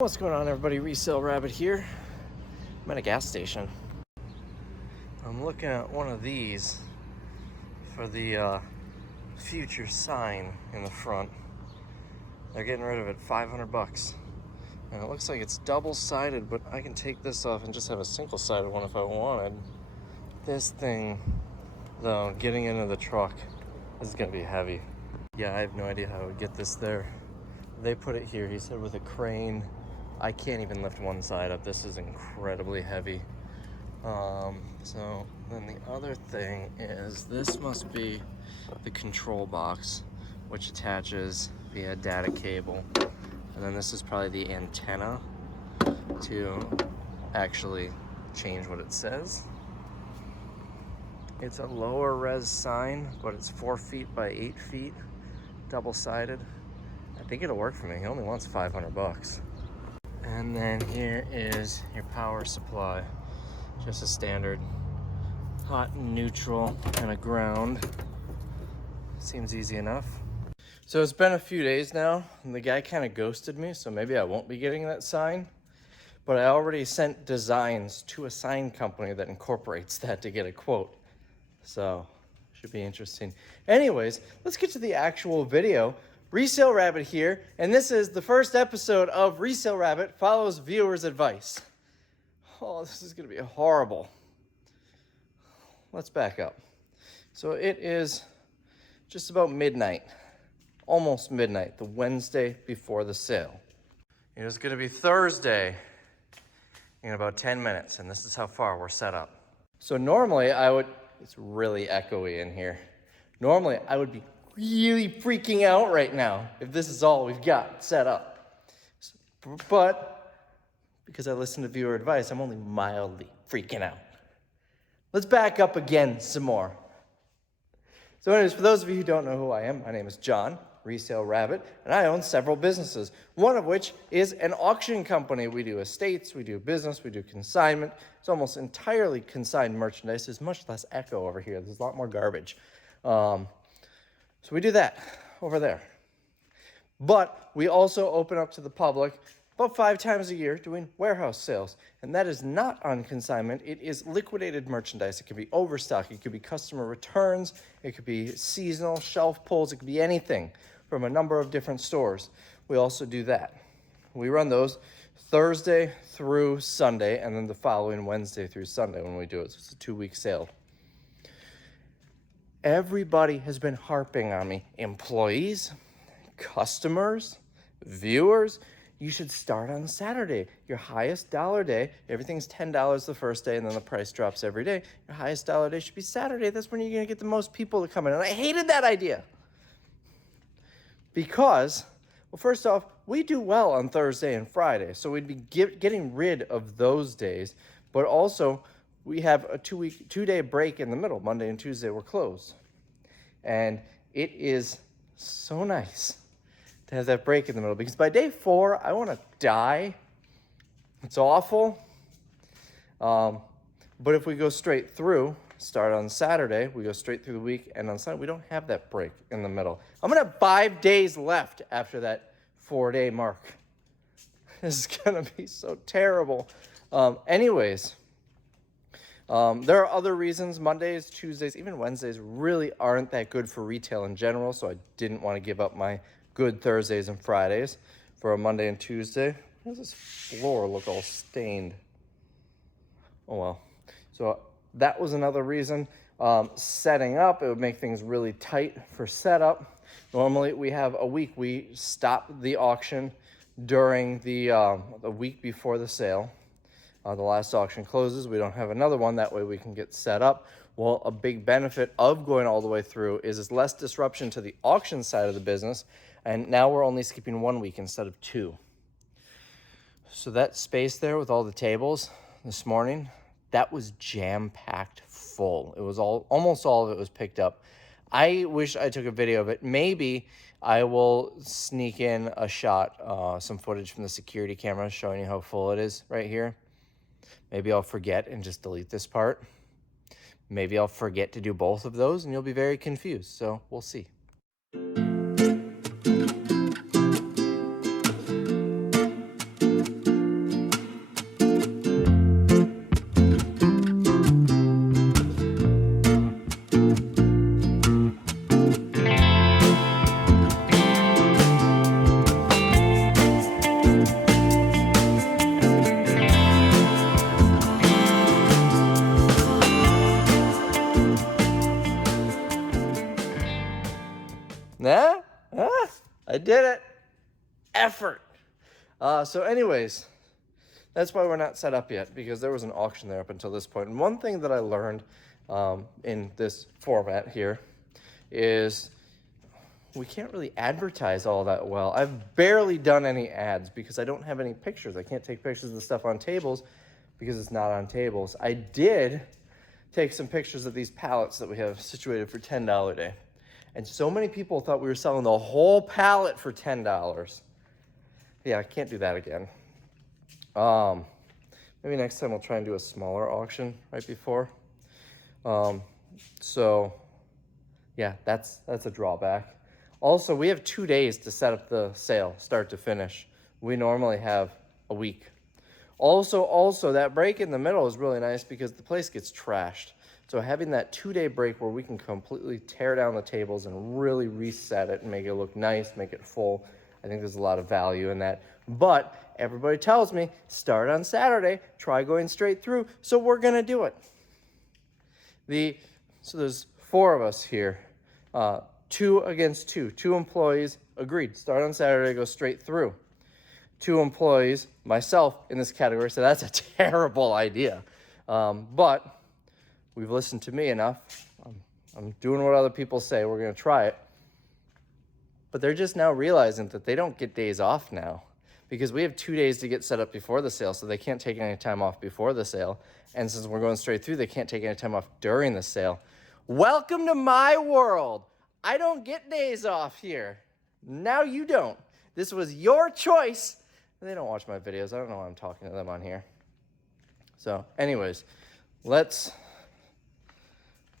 What's going on, everybody? Resale Rabbit here. I'm at a gas station. I'm looking at one of these for the future sign in the front. They're getting rid of it, 500 bucks. And it looks like it's double-sided, but I can take this off and just have a single-sided one if I wanted. This thing, though, getting into the truck, this is gonna be heavy. Yeah, I have no idea how I would get this there. They put it here, he said, with a crane. I can't even lift one side up. This is incredibly heavy. So then the other thing is this must be the control box, which attaches via data cable. And then this is probably the antenna to actually change what it says. It's a lower res sign, but it's 4 feet by 8 feet, double-sided. I think it'll work for me. He only wants 500 bucks. And then here is your power supply. Just a standard hot and neutral and a ground. Seems easy enough. So it's been a few days now, and the guy kind of ghosted me, so maybe I won't be getting that sign. But I already sent designs to a sign company that incorporates that to get a quote. So, should be interesting. Anyways, let's get to the actual video. Resale Rabbit here, and this is the first episode of Resale Rabbit Follows Viewers' Advice. Oh, this is going to be horrible. Let's back up. So it is just about midnight, almost midnight, the Wednesday before the sale. It is going to be Thursday in about 10 minutes, and this is how far we're set up. So normally it's really echoey in here. Normally I would be really freaking out right now if this is all we've got set up. But because I listen to viewer advice, I'm only mildly freaking out. Let's back up again some more. So anyways, for those of you who don't know who I am, my name is John, Resale Rabbit, and I own several businesses, one of which is an auction company. We do estates, we do business, we do consignment. It's almost entirely consigned merchandise. There's much less echo over here. There's a lot more garbage. So we do that over there. But we also open up to the public about 5 times a year doing warehouse sales. And that is not on consignment. It is liquidated merchandise. It could be overstock. It could be customer returns. It could be seasonal shelf pulls. It could be anything from a number of different stores. We also do that. We run those Thursday through Sunday, and then the following Wednesday through Sunday when we do it. So it's a 2-week sale. Everybody has been harping on me. Employees, customers, viewers, you should start on Saturday. Your highest dollar day, everything's $10 the first day, and then the price drops every day. Your highest dollar day should be Saturday. That's when you're going to get the most people to come in. And I hated that idea. Because, well, first off, we do well on Thursday and Friday. So we'd be getting rid of those days. But also, we have a 2-day break in the middle. Monday and Tuesday we're closed. And it is so nice to have that break in the middle, because by day 4, I want to die. It's awful. But if we go straight through, start on Saturday, we go straight through the week, and on Sunday, we don't have that break in the middle. I'm going to have 5 days left after that 4-day mark. This is going to be so terrible. Anyways, there are other reasons. Mondays, Tuesdays, even Wednesdays really aren't that good for retail in general, so I didn't want to give up my good Thursdays and Fridays for a Monday and Tuesday. Why does this floor look all stained? Oh well. So that was another reason. Setting up, it would make things really tight for setup. Normally we have a week. We stop the auction during the week before the sale. The last auction closes. We don't have another one. That way we can get set up. Well, a big benefit of going all the way through is it's less disruption to the auction side of the business. And now we're only skipping 1 week instead of 2. So that space there with all the tables this morning, that was jam-packed full. It was almost all of it was picked up. I wish I took a video of it. Maybe I will sneak in a shot, some footage from the security camera showing you how full it is right here. Maybe I'll forget and just delete this part. Maybe I'll forget to do both of those and you'll be very confused. So we'll see. effort. So anyways, that's why we're not set up yet, because there was an auction there up until this point. And one thing that I learned in this format here is we can't really advertise all that well. I've barely done any ads because I don't have any pictures. I can't take pictures of the stuff on tables because it's not on tables. I did take some pictures of these pallets that we have situated for $10 a day. And so many people thought we were selling the whole pallet for $10. Yeah, I can't do that again. Maybe next time we'll try and do a smaller auction right before. So yeah, that's a drawback. Also, we have 2 days to set up the sale, start to finish. We normally have a week. Also, that break in the middle is really nice because the place gets trashed. So having that 2-day break where we can completely tear down the tables and really reset it and make it look nice, make it full, I think there's a lot of value in that. But everybody tells me, start on Saturday, try going straight through. So we're gonna do it. So there's 4 of us here. 2 against 2. 2 employees agreed. Start on Saturday, go straight through. 2 employees, myself in this category, so that's a terrible idea. But we've listened to me enough. I'm doing what other people say. We're going to try it. But they're just now realizing that they don't get days off now because we have 2 days to get set up before the sale, so they can't take any time off before the sale. And since we're going straight through, they can't take any time off during the sale. Welcome to my world. I don't get days off here. Now you don't. This was your choice. They don't watch my videos. I don't know why I'm talking to them on here. So anyways, I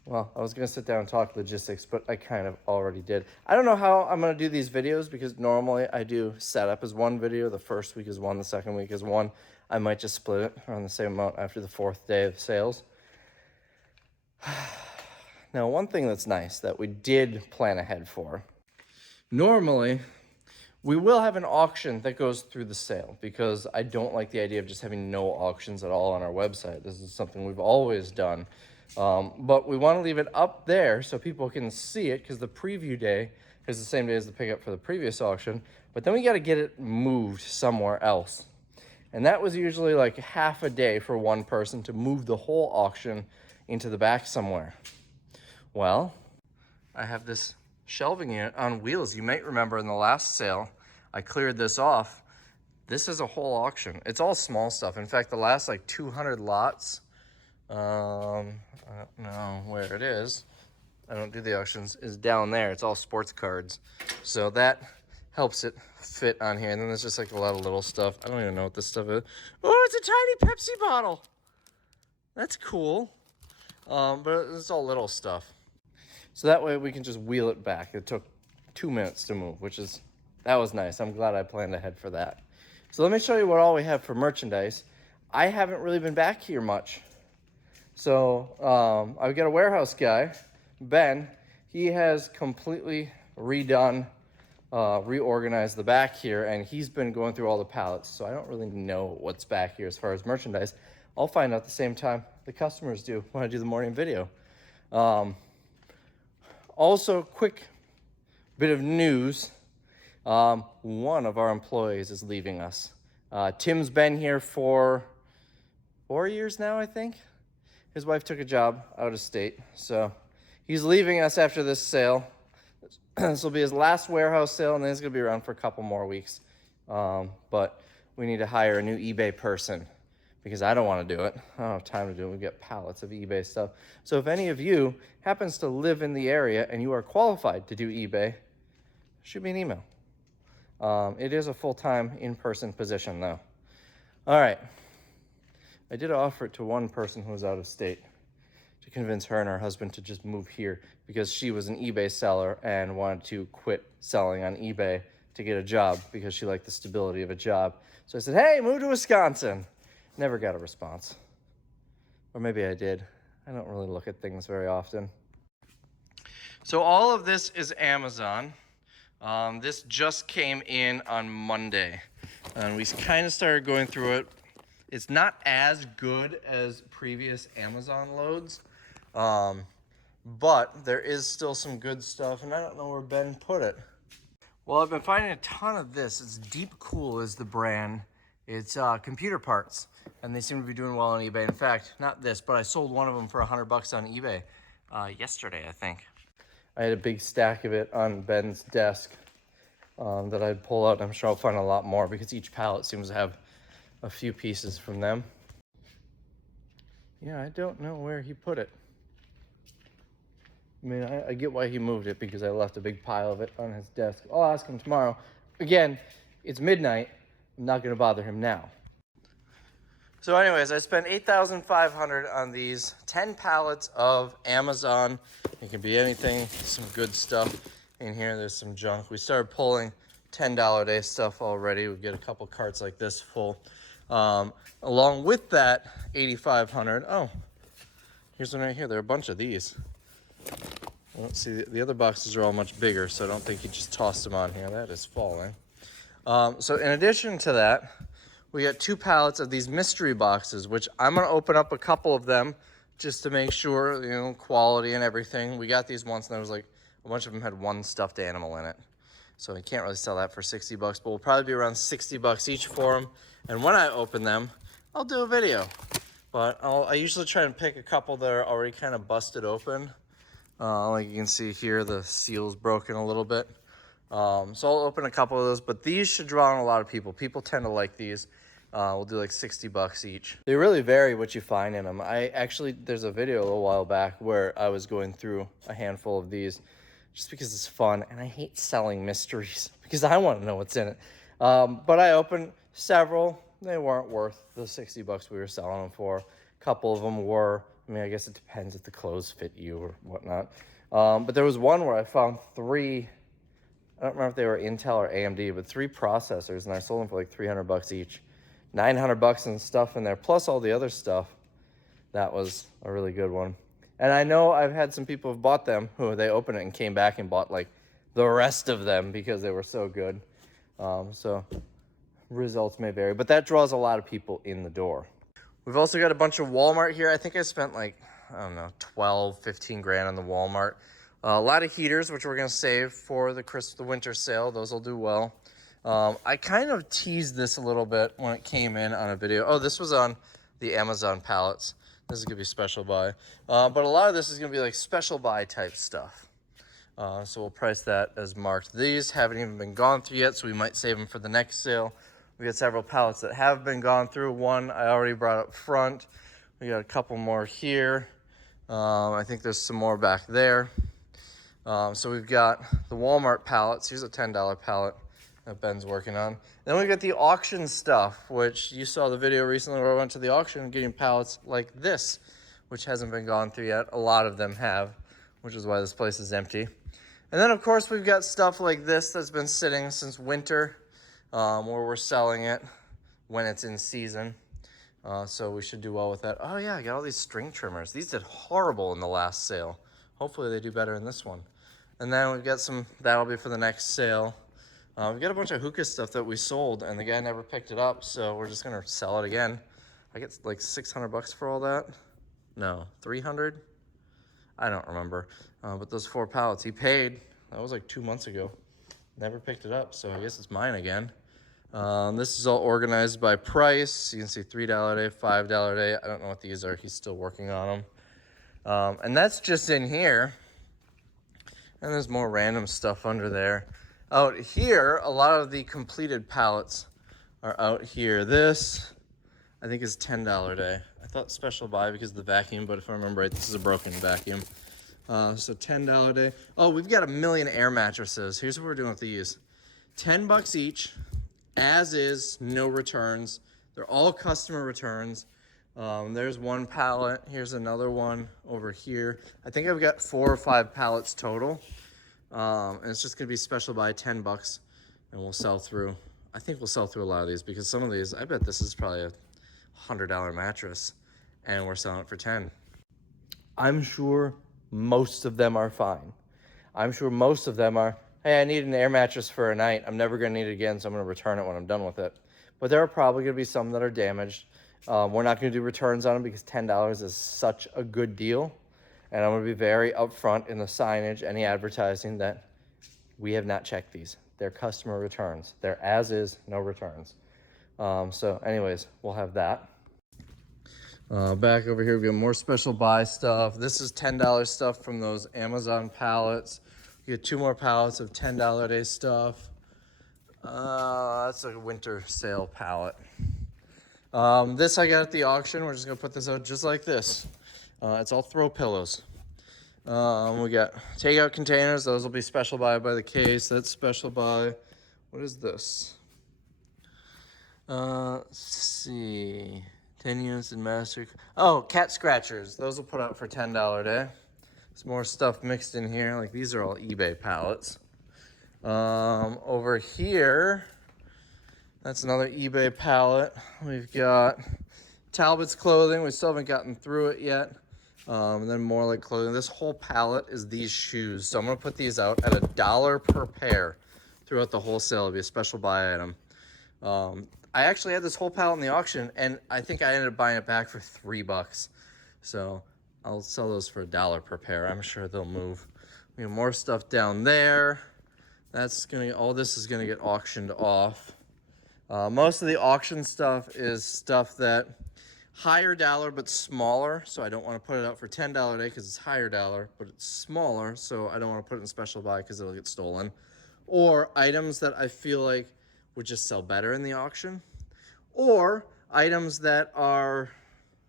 was going to sit down and talk logistics, but I kind of already did. I don't know how I'm going to do these videos because normally I do setup as one video. The first week is one, the second week is one. I might just split it around the same amount after the 4th day of sales. Now, one thing that's nice that we did plan ahead for, normally we will have an auction that goes through the sale because I don't like the idea of just having no auctions at all on our website. This is something we've always done. But we want to leave it up there so people can see it because the preview day is the same day as the pickup for the previous auction. But then we got to get it moved somewhere else. And that was usually like half a day for one person to move the whole auction into the back somewhere. Well, I have this shelving unit on wheels. You might remember in the last sale, I cleared this off. This is a whole auction. It's all small stuff. In fact, the last like 200 lots, I don't know where it is. I don't do the auctions, is down there. It's all sports cards. So that helps it fit on here. And then there's just like a lot of little stuff. I don't even know what this stuff is. Oh, it's a tiny Pepsi bottle. That's cool. But it's all little stuff. So that way we can just wheel it back. It took 2 minutes to move, that was nice. I'm glad I planned ahead for that. So let me show you what all we have for merchandise. I haven't really been back here much. So I've got a warehouse guy, Ben. He has completely redone, reorganized the back here, and he's been going through all the pallets. So I don't really know what's back here as far as merchandise. I'll find out the same time the customers do when I do the morning video. Also, quick bit of news. One of our employees is leaving us. Tim's been here for 4 years now, I think. His wife took a job out of state, so he's leaving us after this sale. This will be his last warehouse sale, and then he's going to be around for a couple more weeks. But we need to hire a new eBay person because I don't want to do it. I don't have time to do it. We get pallets of eBay stuff. So if any of you happens to live in the area and you are qualified to do eBay, shoot me an email. It is a full-time in-person position though. All right. I did offer it to one person who was out of state to convince her and her husband to just move here because she was an eBay seller and wanted to quit selling on eBay to get a job because she liked the stability of a job. So I said, hey, move to Wisconsin. Never got a response. Or maybe I did. I don't really look at things very often. So all of this is Amazon. This just came in on Monday. And we kind of started going through it. It's not as good as previous Amazon loads. But there is still some good stuff. And I don't know where Ben put it. Well, I've been finding a ton of this. It's Deep Cool is the brand. It's computer parts, and they seem to be doing well on eBay. In fact, not this, but I sold one of them for $100 on eBay yesterday, I think. I had a big stack of it on Ben's desk that I'd pull out. I'm sure I'll find a lot more because each pallet seems to have a few pieces from them. Yeah, I don't know where he put it. I mean, I get why he moved it because I left a big pile of it on his desk. I'll ask him tomorrow. Again, it's midnight. I'm not going to bother him now. So anyways, I spent $8,500 on these 10 pallets of Amazon. It can be anything, some good stuff in here. There's some junk. We started pulling $10 a day stuff already. We get a couple carts like this full. Along with that, $8,500. Oh, here's one right here. There are a bunch of these. I don't see the other boxes are all much bigger, so I don't think he just tossed them on here. That is falling. So in addition to that, we got 2 pallets of these mystery boxes, which I'm gonna open up a couple of them just to make sure, you know, quality and everything. We got these once and there was like a bunch of them had one stuffed animal in it. So we can't really sell that for 60 bucks, but we'll probably be around 60 bucks each for them. And when I open them, I'll do a video. But I usually try and pick a couple that are already kind of busted open. Like you can see here, the seal's broken a little bit. So I'll open a couple of those, but these should draw on a lot of people. People tend to like these. We'll do like 60 bucks each. They really vary what you find in them. There's a video a little while back where I was going through a handful of these just because it's fun, and I hate selling mysteries because I want to know what's in it. But I opened several. They weren't worth the 60 bucks we were selling them for. A couple of them were. I mean, I guess it depends if the clothes fit you or whatnot. But there was one where I found 3, I don't remember if they were Intel or AMD, but 3 processors, and I sold them for like 300 bucks each. 900 bucks and stuff in there, plus all the other stuff. That was a really good one. And I know I've had some people who've bought them who they opened it and came back and bought like the rest of them because they were so good. So results may vary, but that draws a lot of people in the door. We've also got a bunch of Walmart here. I think I spent like, I don't know, 12, 15 grand on the Walmart. A lot of heaters, which we're gonna save for the winter sale. Those will do well. I kind of teased this a little bit when it came in on a video. Oh, this was on the Amazon pallets. This is gonna be special buy. But a lot of this is gonna be like special buy type stuff. So we'll price that as marked. These haven't even been gone through yet, so we might save them for the next sale. We got several pallets that have been gone through. One I already brought up front. We got a couple more here. I think there's some more back there. So we've got the Walmart pallets. Here's a $10 pallet that Ben's working on. Then we got the auction stuff, which you saw the video recently where I went to the auction and getting pallets like this, which hasn't been gone through yet. A lot of them have, which is why this place is empty. And then of course we've got stuff like this that's been sitting since winter, where we're selling it when it's in season. So we should do well with that. Oh yeah, I got all these string trimmers. These did horrible in the last sale. Hopefully they do better in this one. And then we've got some, that'll be for the next sale. We've got a bunch of hookah stuff that we sold and the guy never picked it up, so we're just gonna sell it again. I get like 600 bucks for all that. No, 300? I don't remember. But those 4 pallets he paid, that was like 2 months ago. Never picked it up, so I guess it's mine again. This is all organized by price. You can see $3 a day, $5 a day. I don't know what these are. He's still working on them. And that's just in here. And there's more random stuff under there. Out here, a lot of the completed pallets are out here. This, I think, is $10 a day. I thought special buy because of the vacuum, but if I remember right, this is a broken vacuum. So $10 a day. Oh, we've got a million air mattresses. Here's what we're doing with these. 10 bucks each, as is, no returns. They're all customer returns. There's one pallet. Here's another one over here. I think I've got 4 or 5 pallets total. And it's just gonna be special buy 10 bucks and we'll sell through. I think we'll sell through a lot of these because some of these, I bet this is probably a $100 mattress and we're selling it for 10. I'm sure most of them are fine. I'm sure most of them are, hey, I need an air mattress for a night. I'm never gonna need it again, so I'm gonna return it when I'm done with it. But there are probably gonna be some that are damaged. We're not gonna do returns on them because $10 is such a good deal. And I'm gonna be very upfront in the signage, any advertising, that we have not checked these. They're customer returns. They're as is, no returns. So anyways, we'll have that. Back over here, we got more special buy stuff. This is $10 stuff from those Amazon pallets. We get 2 more pallets of $10 a day stuff. That's a winter sale pallet. This I got at the auction. We're just gonna put this out just like this. It's all throw pillows. We got takeout containers. Those will be special buy by the case. That's special buy. What is this? Let's see. 10 units in master. Oh, cat scratchers. Those will put out for $10 a day. There's more stuff mixed in here. Like these are all eBay pallets. Over here, that's another eBay pallet. We've got Talbot's clothing. We still haven't gotten through it yet. And then more like clothing. This whole pallet is these shoes. So I'm gonna put these out at $1 per pair throughout the wholesale. It'll be a special buy item. I actually had this whole pallet in the auction, and I think I ended up buying it back for $3. So I'll sell those for $1 per pair. I'm sure they'll move. We have more stuff down there. All this is gonna get auctioned off. Most of the auction stuff is stuff that higher dollar but smaller, so I don't want to put it out for $10 a day because it's higher dollar, but it's smaller, so I don't want to put it in special buy because it'll get stolen. Or items that I feel like would just sell better in the auction, or items that are,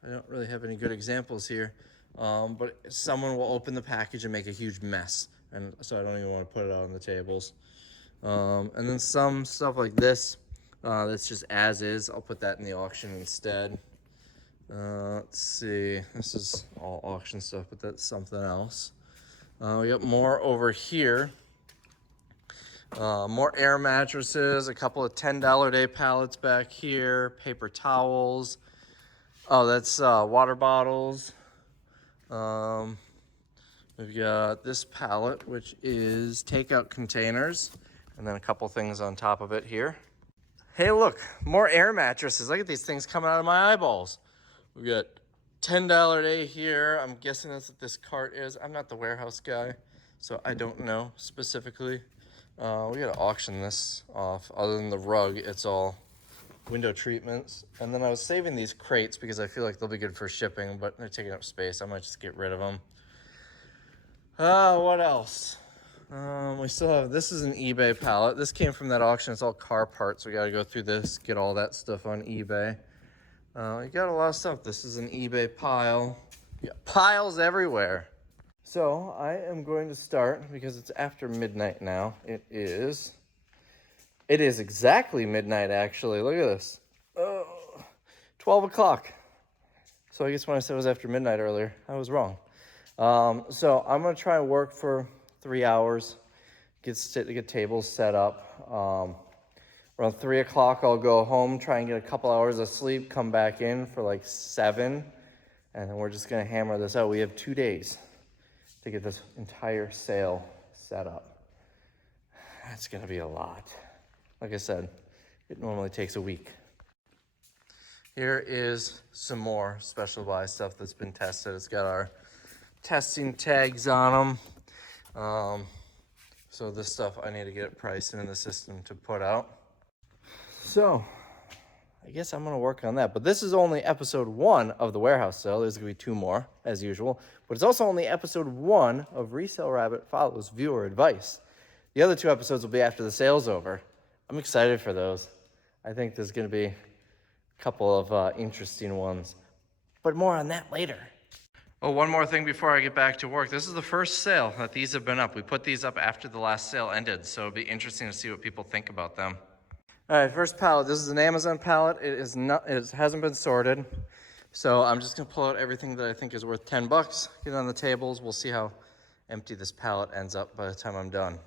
I don't really have any good examples here, but someone will open the package and make a huge mess, and so I don't even want to put it out on the tables. And then some stuff like this, that's just as is. I'll put that in the auction instead. Let's see, this is all auction stuff, but that's something else. We got more over here. More air mattresses, a couple of $10 a day pallets back here, paper towels. Oh, that's water bottles. We've got this pallet, which is takeout containers, and then a couple things on top of it here. Hey, look, more air mattresses. Look at these things coming out of my eyeballs. We got $10 a day here. I'm guessing that's what this cart is. I'm not the warehouse guy, so I don't know specifically. We gotta auction this off. Other than the rug, it's all window treatments. And then I was saving these crates because I feel like they'll be good for shipping, but they're taking up space. I might just get rid of them. What else? We still have, this is an eBay pallet. This came from that auction. It's all car parts. We gotta go through this, get all that stuff on eBay. You got a lot of stuff. This is an eBay pile. You got piles everywhere. So I am going to start, because it's after midnight now. It is exactly midnight, actually. Look at this. 12 o'clock. So I guess when I said it was after midnight earlier, I was wrong. So I'm going to try and work for 3 hours, get tables set up. Around 3 o'clock, I'll go home, try and get a couple hours of sleep, come back in for like 7, and then we're just going to hammer this out. We have 2 days to get this entire sale set up. That's gonna be a lot. Like I said, it normally takes a week. Here is some more special buy stuff that's been tested. It's got our testing tags on them. So this stuff, I need to get it priced in the system to put out. So I guess I'm gonna work on that. But this is only episode 1 of the warehouse sale. There's gonna be 2 more, as usual. But it's also only episode 1 of Resale Rabbit Follows Viewer Advice. The other 2 episodes will be after the sale's over. I'm excited for those. I think there's gonna be a couple of interesting ones. But more on that later. Oh, one more thing before I get back to work. This is the first sale that these have been up. We put these up after the last sale ended, so it'll be interesting to see what people think about them. All right, first pallet. This is an Amazon pallet. It hasn't been sorted. So I'm just gonna pull out everything that I think is worth $10, get it on the tables. We'll see how empty this pallet ends up by the time I'm done.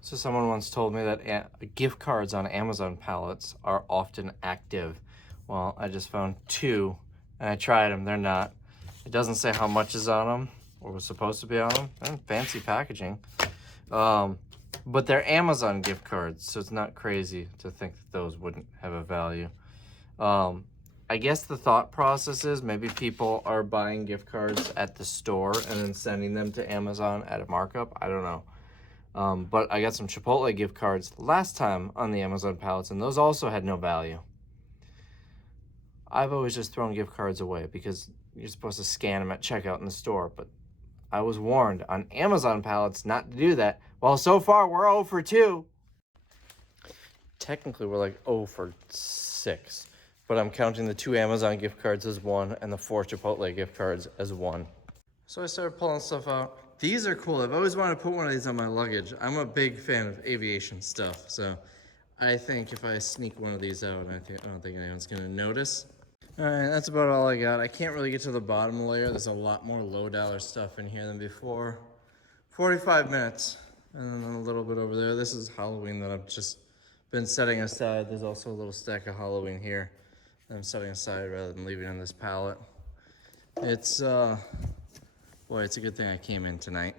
So someone once told me that gift cards on Amazon pallets are often active. Well, I just found 2 and I tried them, they're not. It doesn't say how much is on them or was supposed to be on them. They're in fancy packaging. But they're Amazon gift cards, so it's not crazy to think that those wouldn't have a value. I guess the thought process is maybe people are buying gift cards at the store and then sending them to Amazon at a markup. I don't know. But I got some Chipotle gift cards last time on the Amazon pallets, and those also had no value. I've always just thrown gift cards away because you're supposed to scan them at checkout in the store, but I was warned on Amazon pallets not to do that. Well, so far we're 0 for 2. Technically, we're like 0 for 6, but I'm counting the 2 Amazon gift cards as 1 and the 4 Chipotle gift cards as 1. So I started pulling stuff out. These are cool. I've always wanted to put one of these on my luggage. I'm a big fan of aviation stuff, so I think if I sneak one of these out, I don't think anyone's gonna notice. All right, that's about all I got. I can't really get to the bottom layer. There's a lot more low dollar stuff in here than before. 45 minutes, and then a little bit over there. This is Halloween that I've just been setting aside. There's also a little stack of Halloween here that I'm setting aside rather than leaving on this pallet. It's, boy, it's a good thing I came in tonight.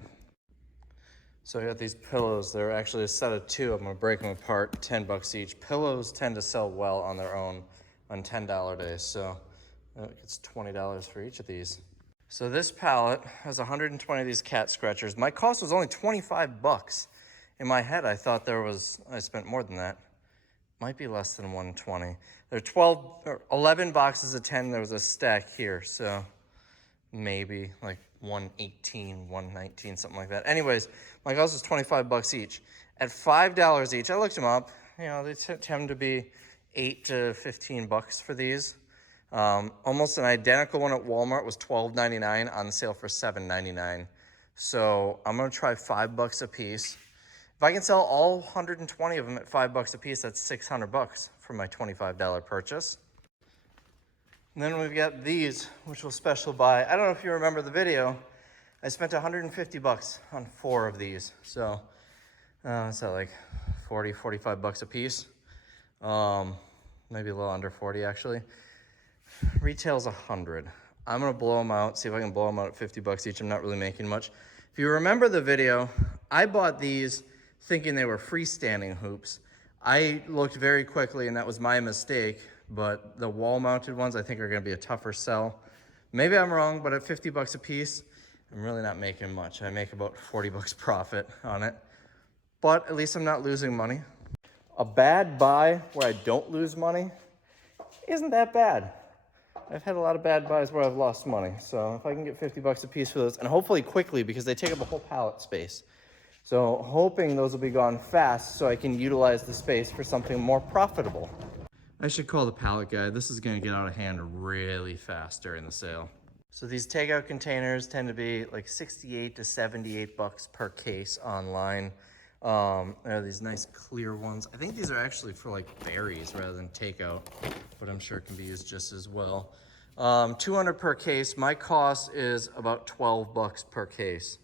So I got these pillows. They're actually a set of 2. I'm gonna break them apart, 10 bucks each. Pillows tend to sell well on their own on $10 days, so it's $20 for each of these. So this pallet has 120 of these cat scratchers. My cost was only 25 bucks. In my head, I thought I spent more than that. Might be less than 120. There are 11 boxes of 10. There was a stack here, so maybe like 118, 119, something like that. Anyways, my cost was 25 bucks each. At $5 each, I looked them up. You know, they tend to be 8 to 15 bucks for these. Almost an identical one at Walmart was $12.99 on sale for $7.99. So I'm gonna try 5 bucks a piece. If I can sell all 120 of them at 5 bucks a piece, that's 600 bucks for my $25 purchase. And then we've got these, which we'll special buy. I don't know if you remember the video. I spent 150 bucks on 4 of these. So it's at like 40, 45 bucks a piece. Maybe a little under 40 actually. Retail's 100. I'm gonna blow them out, see if I can blow them out at 50 bucks each. I'm not really making much. If you remember the video, I bought these thinking they were freestanding hoops. I looked very quickly and that was my mistake, but the wall mounted ones I think are gonna be a tougher sell. Maybe I'm wrong, but at 50 bucks a piece, I'm really not making much. I make about 40 bucks profit on it, but at least I'm not losing money. A bad buy where I don't lose money isn't that bad. I've had a lot of bad buys where I've lost money. So if I can get 50 bucks a piece for those, and hopefully quickly because they take up a whole pallet space. So hoping those will be gone fast so I can utilize the space for something more profitable. I should call the pallet guy. This is gonna get out of hand really fast during the sale. So these takeout containers tend to be like 68 to 78 bucks per case online. There are these nice clear ones. I think these are actually for like berries rather than takeout, but I'm sure it can be used just as well. 200 per case. My cost is about 12 bucks per case.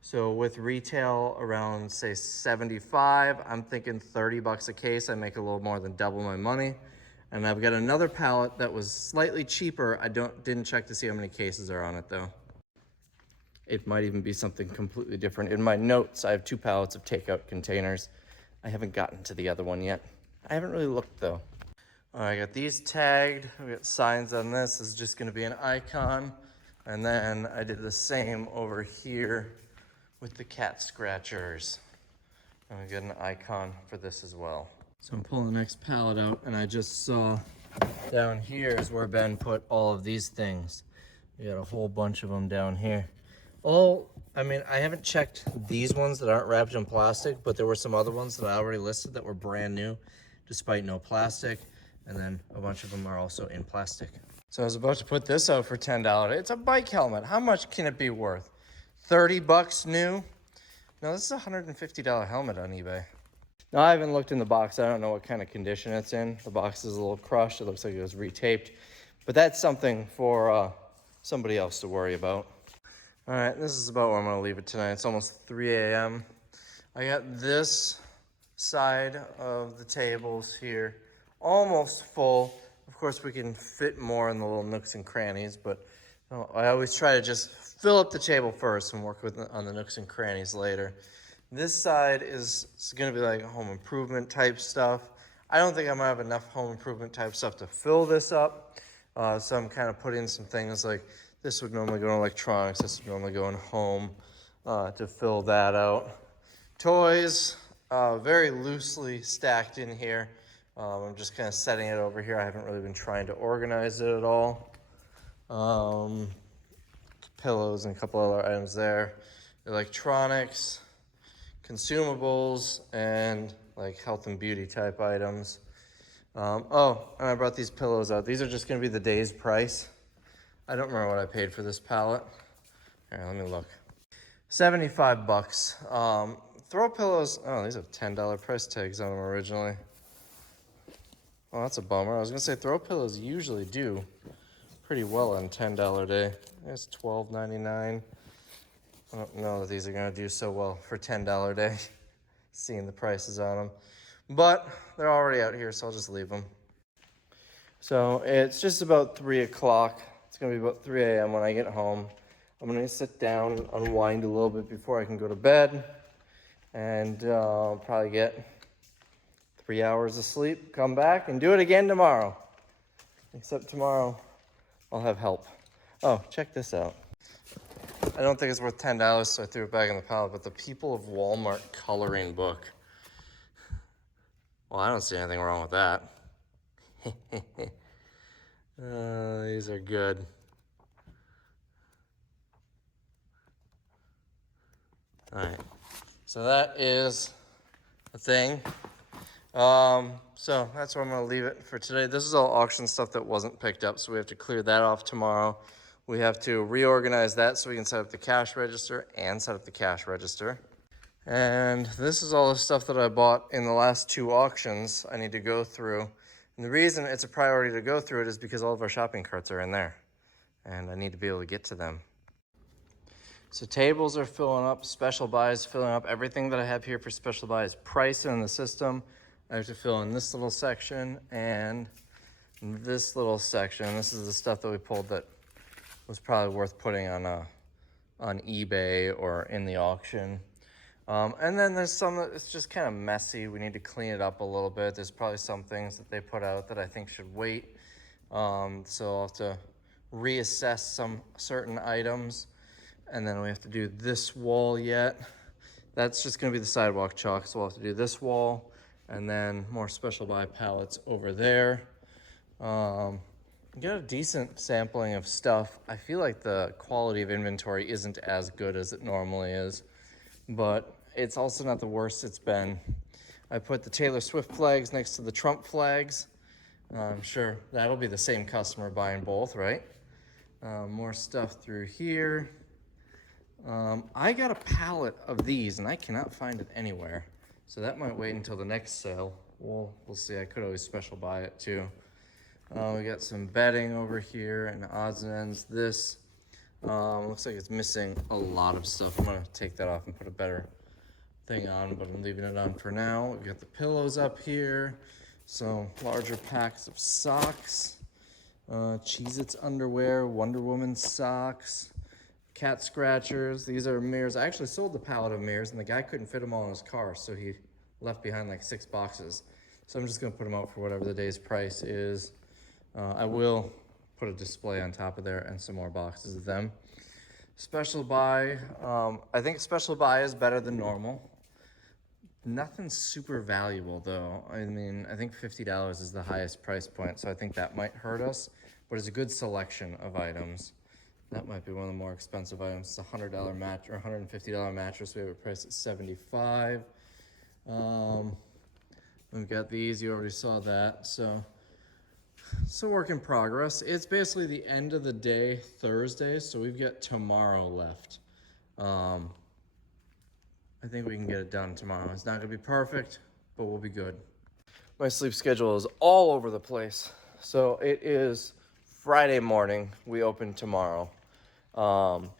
So with retail around say 75, I'm thinking 30 bucks a case. I make a little more than double my money. And I've got another pallet that was slightly cheaper. I didn't check to see how many cases are on it though. It might even be something completely different. In my notes, I have 2 pallets of takeout containers. I haven't gotten to the other one yet. I haven't really looked though. All right, I got these tagged. We got signs on this. This is just gonna be an icon. And then I did the same over here with the cat scratchers. And we got an icon for this as well. So I'm pulling the next pallet out and I just saw down here is where Ben put all of these things. We got a whole bunch of them down here. I mean, I haven't checked these ones that aren't wrapped in plastic, but there were some other ones that I already listed that were brand new, despite no plastic. And then a bunch of them are also in plastic. So I was about to put this out for $10. It's a bike helmet. How much can it be worth? 30 bucks new? No, this is a $150 helmet on eBay. Now, I haven't looked in the box. I don't know what kind of condition it's in. The box is a little crushed. It looks like it was retaped. But that's something for somebody else to worry about. All right, this is about where I'm gonna leave it tonight. It's almost 3 a.m. I got this side of the tables here almost full. Of course, we can fit more in the little nooks and crannies, but I always try to just fill up the table first and work on the nooks and crannies later. This side is gonna be like home improvement type stuff. I don't think I'm gonna have enough home improvement type stuff to fill this up. So I'm kind of putting some things like this would normally go in electronics, this would normally go in home to fill that out. Toys, very loosely stacked in here. I'm just kind of setting it over here. I haven't really been trying to organize it at all. Pillows and a couple other items there. Electronics, consumables, and like health and beauty type items. Oh, and I brought these pillows out. These are just gonna be the day's price. I don't remember what I paid for this pallet. All right, let me look. 75 bucks. Throw pillows, oh, these have $10 price tags on them originally. Oh, that's a bummer. I was gonna say throw pillows usually do pretty well on $10 day. It's $12.99. I don't know that these are gonna do so well for $10 day, seeing the prices on them. But they're already out here, so I'll just leave them. So it's just about 3 o'clock. It's gonna be about 3 a.m. when I get home. I'm gonna sit down, unwind a little bit before I can go to bed, and probably get 3 hours of sleep, come back, and do it again tomorrow. Except tomorrow, I'll have help. Oh, check this out. I don't think it's worth $10, so I threw it back in the pallet, but the People of Walmart coloring book. Well, I don't see anything wrong with that. These are good. All right, so that is a thing. So that's where I'm gonna leave it for today. This is all auction stuff that wasn't picked up, so we have to clear that off tomorrow. We have to reorganize that so we can set up the cash register and set up the cash register. And this is all the stuff that I bought in the last 2 auctions I need to go through. And the reason it's a priority to go through it is because all of our shopping carts are in there. And I need to be able to get to them. So tables are filling up, special buys filling up. Everything that I have here for special buy is priced in the system. I have to fill in this little section and this little section. This is the stuff that we pulled that was probably worth putting on eBay or in the auction. And then there's some that it's just kind of messy. We need to clean it up a little bit. There's probably some things that they put out that I think should wait. So I'll have to reassess some certain items. And then we have to do this wall yet. That's just gonna be the sidewalk chalk. So we'll have to do this wall and then more special buy pallets over there. Get a decent sampling of stuff. I feel like the quality of inventory isn't as good as it normally is, but it's also not the worst it's been. I put the Taylor Swift flags next to the Trump flags. I'm sure that'll be the same customer buying both, right? More stuff through here. I got a pallet of these and I cannot find it anywhere. So that might wait until the next sale. We'll see. I could always special buy it too. We got some bedding over here and odds and ends. This looks like it's missing a lot of stuff. I'm gonna take that off and put a better thing on, but I'm leaving it on for now. We've got the pillows up here. Some larger packs of socks. Cheez-Its underwear, Wonder Woman socks. Cat scratchers. These are mirrors. I actually sold the pallet of mirrors and the guy couldn't fit them all in his car, so he left behind like 6 boxes. So I'm just gonna put them out for whatever the day's price is. I will put a display on top of there and some more boxes of them. Special buy. I think special buy is better than normal. Nothing super valuable though. I mean, I think $50 is the highest price point, so I think that might hurt us, but it's a good selection of items. That might be one of the more expensive items. It's a $100 mattress or $150 mattress. We have it priced at $75. We've got these. You already saw that. So it's a work in progress. It's basically the end of the day, Thursday. So we've got tomorrow left. I think we can get it done tomorrow. It's not gonna be perfect, but we'll be good. My sleep schedule is all over the place. So it is Friday morning. We open tomorrow. So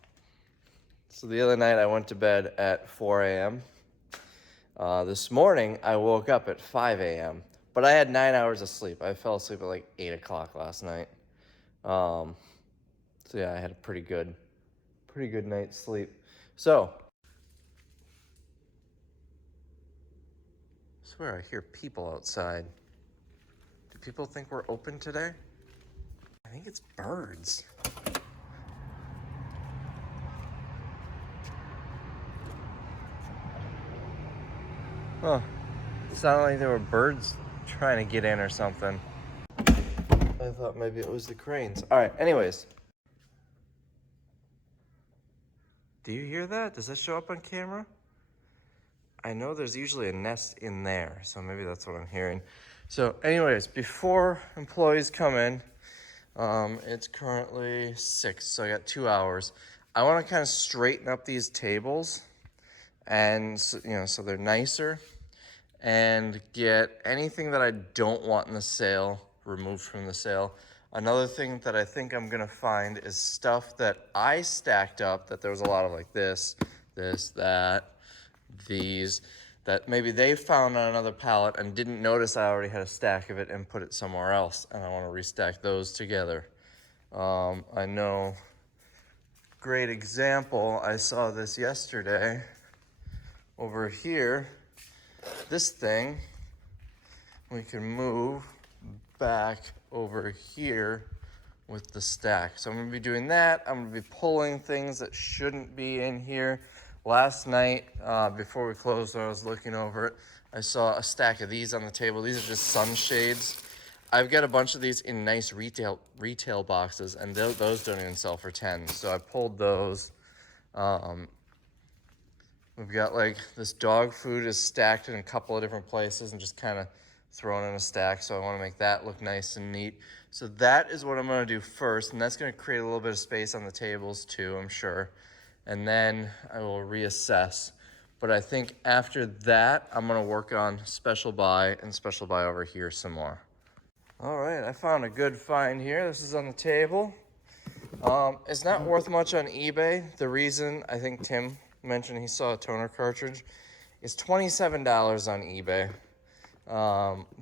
the other night I went to bed at 4 a.m. This morning I woke up at 5 a.m. But I had 9 hours of sleep. I fell asleep at like 8 o'clock last night. So yeah, I had a pretty good night's sleep. So, I swear I hear people outside. Do people think we're open today? I think it's birds. Huh. It sounded like there were birds trying to get in or something. I thought maybe it was the cranes. All right, anyways. Do you hear that? Does that show up on camera? I know there's usually a nest in there, so maybe that's what I'm hearing. So anyways, before employees come in, it's currently 6, so I got 2 hours. I want to kind of straighten up these tables and, so they're nicer, and get anything that I don't want in the sale removed from the sale. Another thing that I think I'm gonna find is stuff that I stacked up, that there was a lot of like this, that, these, that maybe they found on another pallet and didn't notice I already had a stack of it and put it somewhere else, and I wanna restack those together. I know, great example, I saw this yesterday over here. This thing, we can move back over here with the stack. So I'm gonna be doing that. I'm gonna be pulling things that shouldn't be in here. Last night, before we closed, when I was looking over it, I saw a stack of these on the table. These are just sunshades. I've got a bunch of these in nice retail boxes, and those don't even sell for 10. So I pulled those. We've got like this dog food is stacked in a couple of different places and just kind of thrown in a stack. So I want to make that look nice and neat. So that is what I'm going to do first. And that's going to create a little bit of space on the tables too, I'm sure. And then I will reassess. But I think after that, I'm going to work on special buy and special buy over here some more. All right, I found a good find here. This is on the table. It's not worth much on eBay. The reason, I think Tim mentioned he saw a toner cartridge, is $27 on eBay.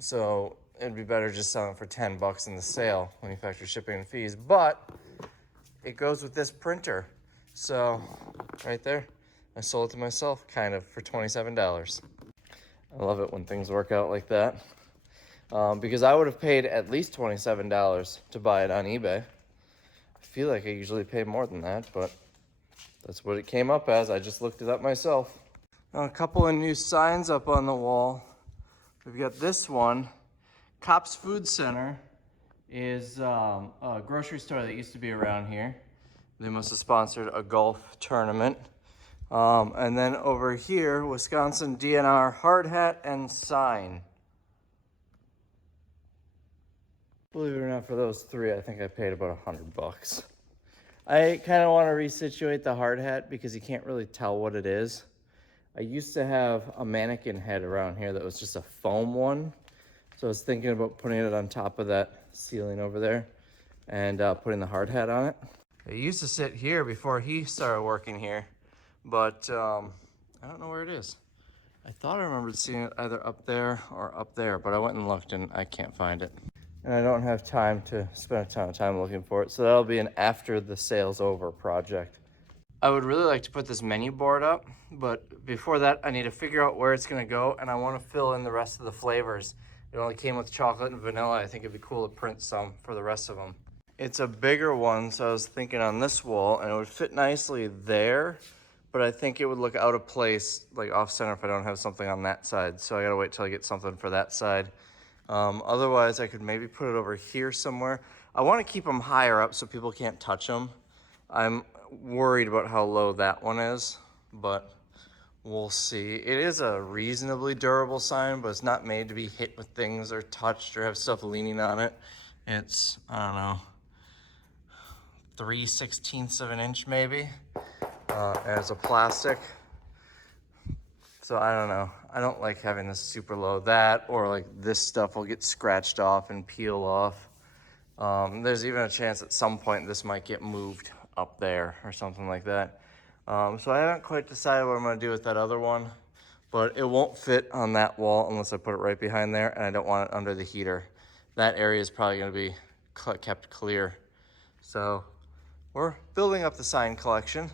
So it'd be better just selling it for 10 bucks in the sale when you factor shipping and fees. But it goes with this printer. So right there, I sold it to myself kind of for $27. I love it when things work out like that. Because I would have paid at least $27 to buy it on eBay. I feel like I usually pay more than that, but that's what it came up as. I just looked it up myself. Now, a couple of new signs up on the wall. We've got this one. Cops Food Center is a grocery store that used to be around here. They must have sponsored a golf tournament. And then over here, Wisconsin DNR hard hat and sign. Believe it or not, for those three, I think I paid about 100 bucks. I kind of want to resituate the hard hat because you can't really tell what it is. I used to have a mannequin head around here that was just a foam one. So I was thinking about putting it on top of that ceiling over there and putting the hard hat on it. It used to sit here before he started working here, but I don't know where it is. I thought I remembered seeing it either up there or up there, but I went and looked and I can't find it. And I don't have time to spend a ton of time looking for it, so that'll be an after the sale's over project. I would really like to put this menu board up, but before that, I need to figure out where it's gonna go, and I wanna fill in the rest of the flavors. It only came with chocolate and vanilla. I think it'd be cool to print some for the rest of them. It's a bigger one, so I was thinking on this wall, and it would fit nicely there, but I think it would look out of place, like off center if I don't have something on that side. So I gotta wait till I get something for that side. Otherwise, I could maybe put it over here somewhere. I want to keep them higher up so people can't touch them. I'm worried about how low that one is, but we'll see. It is a reasonably durable sign, but it's not made to be hit with things or touched or have stuff leaning on it. It's, I don't know, 3/16 of an inch maybe, and it's a plastic. So I don't know. I don't like having this super low. That or like this stuff will get scratched off and peel off. There's even a chance at some point this might get moved up there or something like that. So I haven't quite decided what I'm gonna do with that other one, but it won't fit on that wall unless I put it right behind there, and I don't want it under the heater. That area is probably gonna be kept clear. So we're building up the sign collection.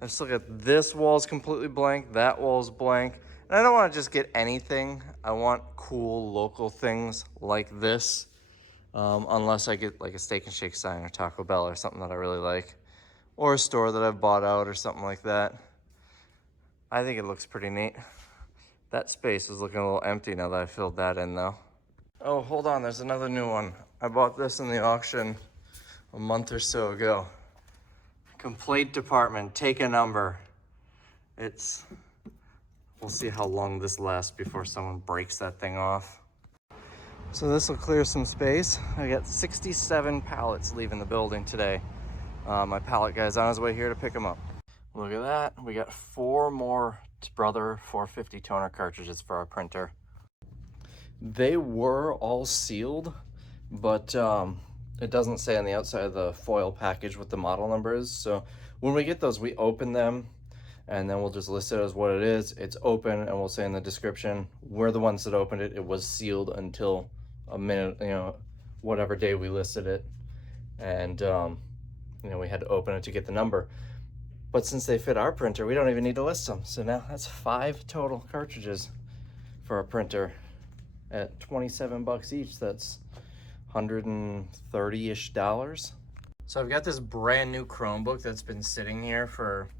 Let's look at this wall's completely blank, that wall's blank. And I don't want to just get anything. I want cool local things like this. Unless I get like a Steak and Shake sign or Taco Bell or something that I really like. Or a store that I've bought out or something like that. I think it looks pretty neat. That space is looking a little empty now that I filled that in though. Oh, hold on, there's another new one. I bought this in the auction a month or so ago. Complaint department, take a number. We'll see how long this lasts before someone breaks that thing off. So this will clear some space. I got 67 pallets leaving the building today. My pallet guy's on his way here to pick them up. Look at that. We got 4 more Brother 450 toner cartridges for our printer. They were all sealed, but it doesn't say on the outside of the foil package what the model number is. So when we get those, we open them and then we'll just list it as what it is. It's open, and we'll say in the description, we're the ones that opened it. It was sealed until a minute, whatever day we listed it. And, we had to open it to get the number. But since they fit our printer, we don't even need to list them. So now that's 5 total cartridges for our printer at 27 bucks each. That's $130-ish. So I've got this brand new Chromebook that's been sitting here for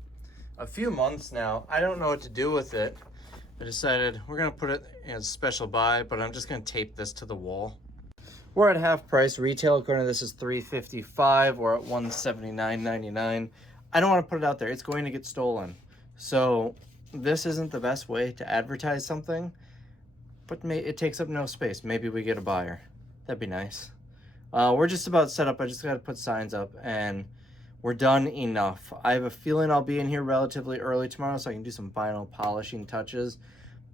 a few months now. I don't know what to do with it. I decided we're gonna put it as special buy, but I'm just gonna tape this to the wall. We're at half price. Retail according to this is $355. We're at $179.99. I don't want to put it out there. It's going to get stolen. So this isn't the best way to advertise something, but it takes up no space. Maybe we get a buyer. That'd be nice. We're just about set up. I just got to put signs up and we're done enough. I have a feeling I'll be in here relatively early tomorrow so I can do some final polishing touches.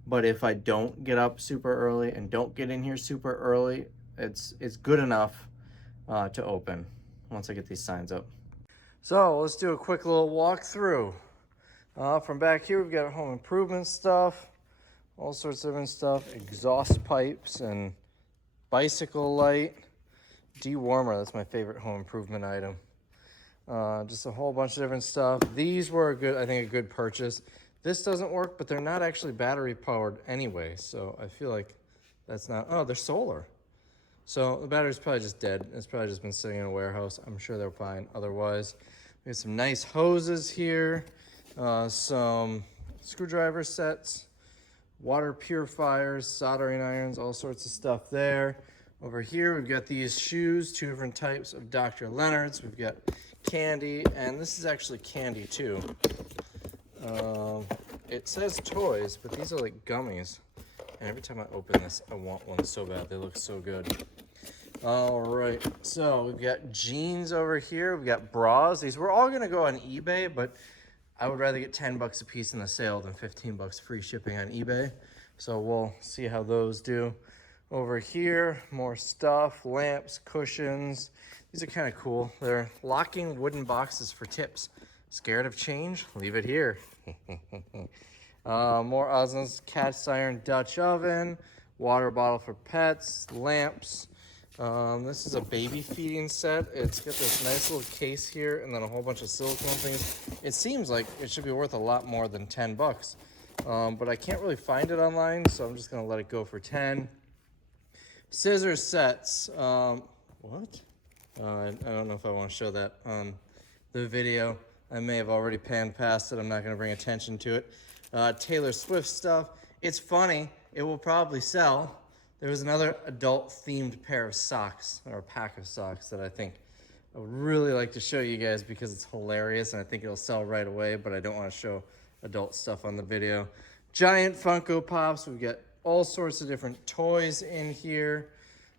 But if I don't get up super early and don't get in here super early, it's good enough to open once I get these signs up. So let's do a quick little walkthrough. From back here, we've got home improvement stuff, all sorts of different stuff, exhaust pipes and bicycle light, dewormer. That's my favorite home improvement item. Just a whole bunch of different stuff. These were I think a good purchase. This doesn't work, but they're not actually battery powered anyway. So I feel like that's not, oh, they're solar. So the battery's probably just dead. It's probably just been sitting in a warehouse. I'm sure they're fine otherwise. We have some nice hoses here, some screwdriver sets, water purifiers, soldering irons, all sorts of stuff there. Over here, we've got these shoes, 2 different types of Dr. Leonard's. We've got candy, and this is actually candy too. It says toys, but these are like gummies. And every time I open this, I want one so bad. They look so good. All right, so we've got jeans over here. We've got bras. These were all gonna go on eBay, but I would rather get 10 bucks a piece in the sale than 15 bucks free shipping on eBay. So we'll see how those do. Over here, more stuff, lamps, cushions. These are kind of cool. They're locking wooden boxes for tips. Scared of change? Leave it here. More Osmond's cast iron Dutch oven, water bottle for pets, lamps. This is a baby feeding set. It's got this nice little case here and then a whole bunch of silicone things. It seems like it should be worth a lot more than 10 bucks. But I can't really find it online, so I'm just gonna let it go for 10. Scissors sets. What? I don't know if I want to show that on the video. I may have already panned past it. I'm not gonna bring attention to it. Taylor Swift stuff. It's funny. It will probably sell. There was another adult-themed pair of socks, or a pack of socks, that I think I would really like to show you guys because it's hilarious and I think it'll sell right away, but I don't want to show adult stuff on the video. Giant Funko Pops. We've got all sorts of different toys in here.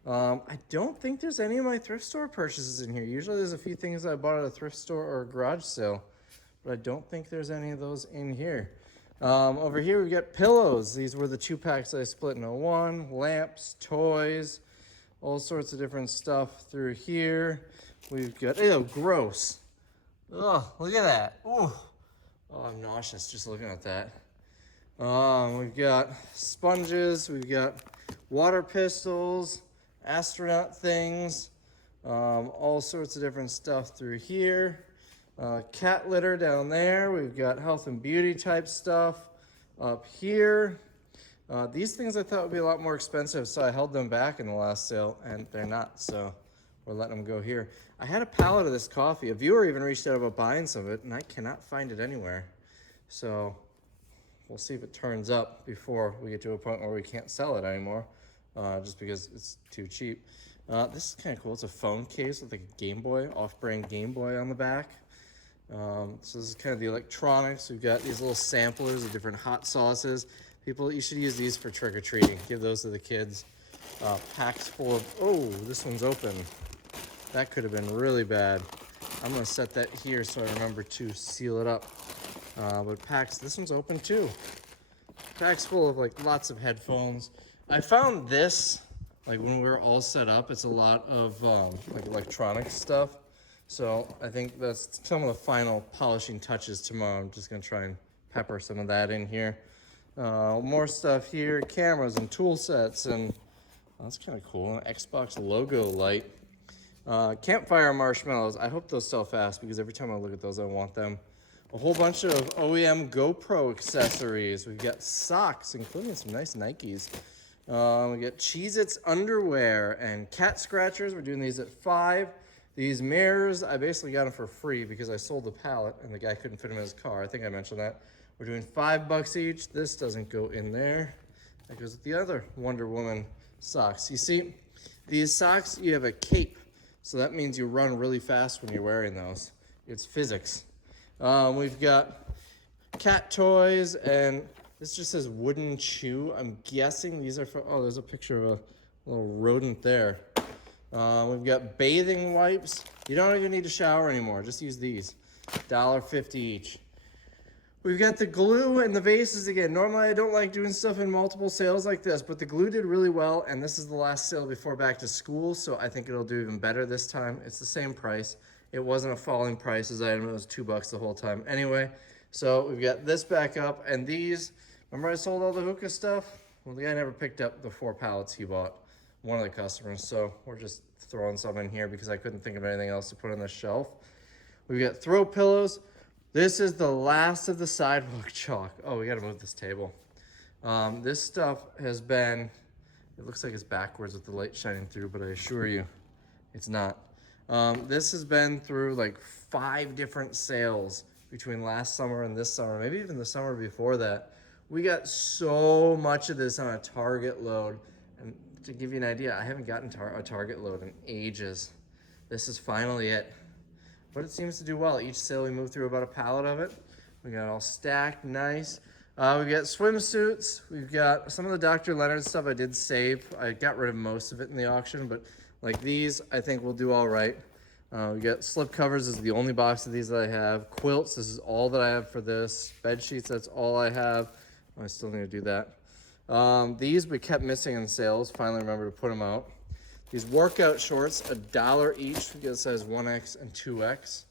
I don't think there's any of my thrift store purchases in here. Usually there's a few things I bought at a thrift store or a garage sale, but I don't think there's any of those in here. Over here we've got pillows. These were the 2 packs I split in 01. Lamps, toys, all sorts of different stuff through here. We've got, ew, gross. Oh, look at that. Ooh. Oh, I'm nauseous just looking at that. We've got sponges, we've got water pistols, astronaut things, all sorts of different stuff through here. Cat litter down there. We've got health and beauty type stuff up here. These things I thought would be a lot more expensive, so I held them back in the last sale, and they're not, so we're letting them go here. I had a pallet of this coffee. A viewer even reached out about buying some of it, and I cannot find it anywhere. So we'll see if it turns up before we get to a point where we can't sell it anymore, just because it's too cheap. This is kind of cool. It's a phone case with like a Game Boy, off-brand Game Boy on the back. So this is kind of the electronics. We've got these little samplers of different hot sauces. People, you should use these for trick-or-treating. Give those to the kids. Packs full of, oh, this one's open. That could have been really bad. I'm gonna set that here so I remember to seal it up. But packs, this one's open too. Packs full of like lots of headphones. I found this, like when we were all set up, it's a lot of like electronic stuff. So I think that's some of the final polishing touches tomorrow. I'm just gonna try and pepper some of that in here. More stuff here, cameras and tool sets, and that's kind of cool. An Xbox logo light. Campfire marshmallows. I hope those sell fast because every time I look at those, I want them. A whole bunch of OEM GoPro accessories. We've got socks, including some nice Nikes. We got Cheez-Its underwear and cat scratchers. We're doing these at 5. These mirrors, I basically got them for free because I sold the pallet and the guy couldn't fit them in his car. I think I mentioned that. We're doing $5 each. This doesn't go in there. That goes with the other Wonder Woman socks. You see, these socks, you have a cape. So that means you run really fast when you're wearing those. It's physics. We've got cat toys, and this just says wooden chew. I'm guessing these are for, oh, there's a picture of a little rodent there. We've got bathing wipes. You don't even need to shower anymore. Just use these. $1.50 each. We've got the glue and the vases again. Normally I don't like doing stuff in multiple sales like this, but the glue did really well, and this is the last sale before back to school, so I think it'll do even better this time. It's the same price. It wasn't a falling prices item. It was $2 the whole time. Anyway, so we've got this back up, and these, remember I sold all the hookah stuff? Well, the guy never picked up the 4 pallets he bought, one of the customers, so we're just throwing some in here because I couldn't think of anything else to put on the shelf. We've got throw pillows. This is the last of the sidewalk chalk. Oh, we gotta move this table. This stuff has been, it looks like it's backwards with the light shining through, but I assure you, it's not. This has been through like 5 different sales between last summer and this summer, maybe even the summer before that. We got so much of this on a Target load. And to give you an idea, I haven't gotten a Target load in ages. This is finally it. But it seems to do well. Each sale we move through about a pallet of it. We got it all stacked, nice. We got swimsuits. We've got some of the Dr. Leonard stuff I did save. I got rid of most of it in the auction, but like these, I think will do all right. We got slip covers. This is the only box of these that I have. Quilts, this is all that I have for this. Bed sheets, that's all I have. I still need to do that. These we kept missing in sales. Finally remembered to put them out. These workout shorts, $1 each. We get size 1X and 2X.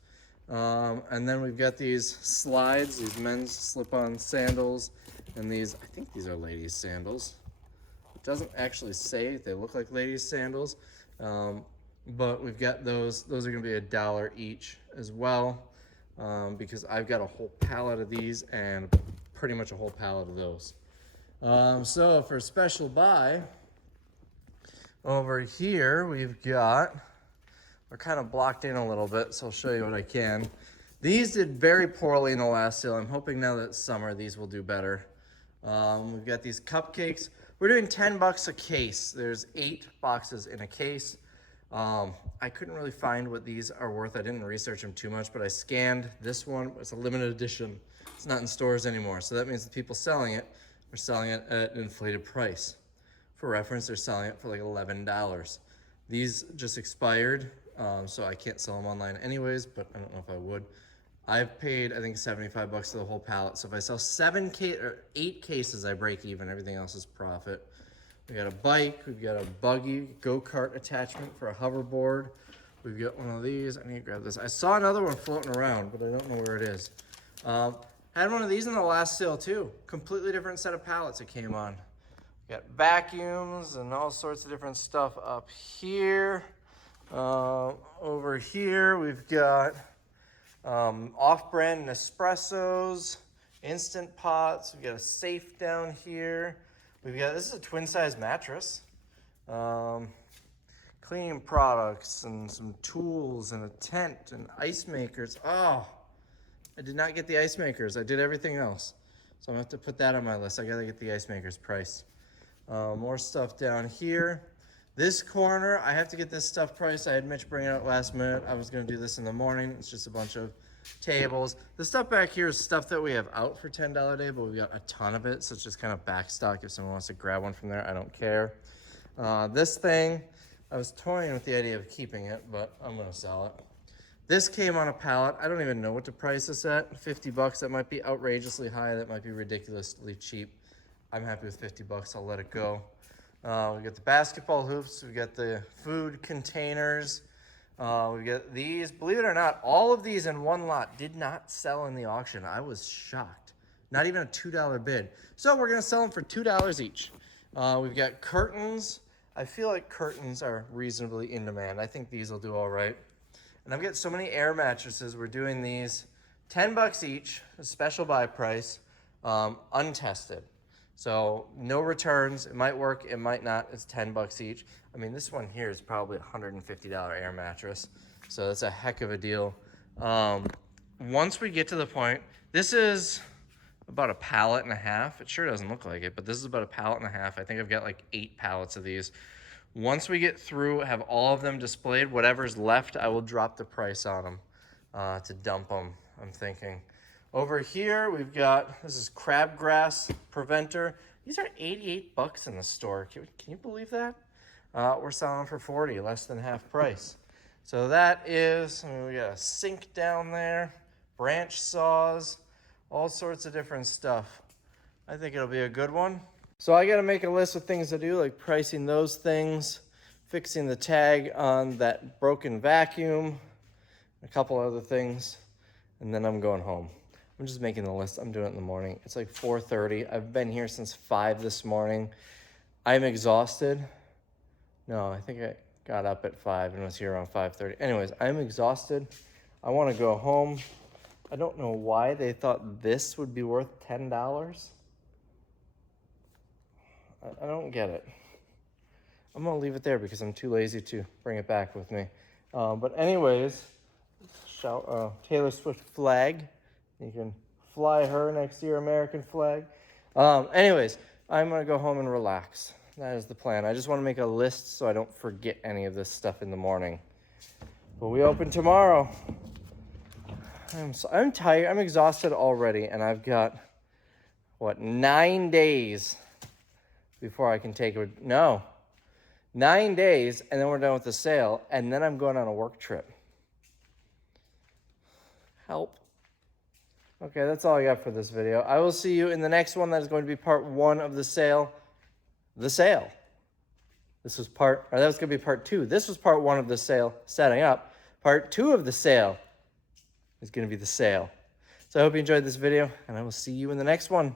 And then we've got these slides, these men's slip-on sandals, and these, I think these are ladies' sandals. It doesn't actually say, they look like ladies' sandals, but we've got those. Those are gonna be $1 each as well, because I've got a whole pallet of these and pretty much a whole pallet of those. So for a special buy, over here, we've got, we're kind of blocked in a little bit, so I'll show you what I can. These did very poorly in the last sale. I'm hoping now that it's summer, these will do better. We've got these cupcakes. We're doing $10 a case. There's 8 boxes in a case. I couldn't really find what these are worth. I didn't research them too much, but I scanned this one. It's a limited edition. It's not in stores anymore, so that means the people selling it are selling it at an inflated price. For reference, they're selling it for like $11. These just expired, so I can't sell them online anyways, but I don't know if I would. I've paid, I think, $75 for the whole pallet. So if I sell 8 cases, I break even. Everything else is profit. We got a bike, we've got a buggy, go-kart attachment for a hoverboard. We've got one of these. I need to grab this. I saw another one floating around, but I don't know where it is. Had one of these in the last sale too. Completely different set of pallets it came on. Got vacuums and all sorts of different stuff up here. Over here, we've got off-brand Nespressos, Instant Pots. We've got a safe down here. We've got, this is a twin-size mattress. Cleaning products and some tools and a tent and ice makers. Oh, I did not get the ice makers. I did everything else. So I'm gonna have to put that on my list. I gotta get the ice maker's price. More stuff down here. This corner, I have to get this stuff priced. I had Mitch bring it out last minute. I was gonna do this in the morning. It's just a bunch of tables. The stuff back here is stuff that we have out for $10 a day, but we've got a ton of it. So it's just kind of back stock. If someone wants to grab one from there, I don't care. This thing, I was toying with the idea of keeping it, but I'm gonna sell it. This came on a pallet. I don't even know what to price this at. 50 bucks, that might be outrageously high. That might be ridiculously cheap. I'm happy with 50 bucks, I'll let it go. We got the basketball hoops, we got the food containers. We got these, believe it or not, all of these in one lot did not sell in the auction. I was shocked. Not even a $2 bid. So we're gonna sell them for $2 each. We've got curtains. I feel like curtains are reasonably in demand. I think these will do all right. And I've got so many air mattresses. We're doing these 10 bucks each, a special buy price, untested. So no returns. It might work, it might not. It's 10 bucks each. I mean, this one here is probably a $150 air mattress. So that's a heck of a deal. Once we get to the point, this is about a pallet and a half. It sure doesn't look like it, but this is about a pallet and a half. I think I've got like 8 pallets of these. Once we get through, have all of them displayed, whatever's left, I will drop the price on them to dump them, I'm thinking. Over here, we've got, this is crabgrass preventer. These are 88 bucks in the store. Can you believe that? We're selling for 40, less than half price. So that is, I mean, we got a sink down there, branch saws, all sorts of different stuff. I think it'll be a good one. So I gotta make a list of things to do, like pricing those things, fixing the tag on that broken vacuum, a couple other things, and then I'm going home. I'm just making the list. I'm doing it in the morning. It's like 4:30. I've been here since 5 this morning. I'm exhausted. No, I think I got up at 5 and was here around 5:30. Anyways, I'm exhausted. I wanna go home. I don't know why they thought this would be worth $10. I don't get it. I'm gonna leave it there because I'm too lazy to bring it back with me. But anyways, Taylor Swift flag. You can fly her next to your American flag. Anyways, I'm gonna go home and relax. That is the plan. I just wanna make a list so I don't forget any of this stuff in the morning. But we open tomorrow. I'm tired, I'm exhausted already, and I've got, what, 9 days before I can take it. No, 9 days, and then we're done with the sale, and then I'm going on a work trip. Help. Okay, that's all I got for this video. I will see you in the next one. That is going to be part 1 of the sale. The sale. This was that was going to be part 2. This was part 1 of the sale, setting up. Part 2 of the sale is going to be the sale. So I hope you enjoyed this video, and I will see you in the next one.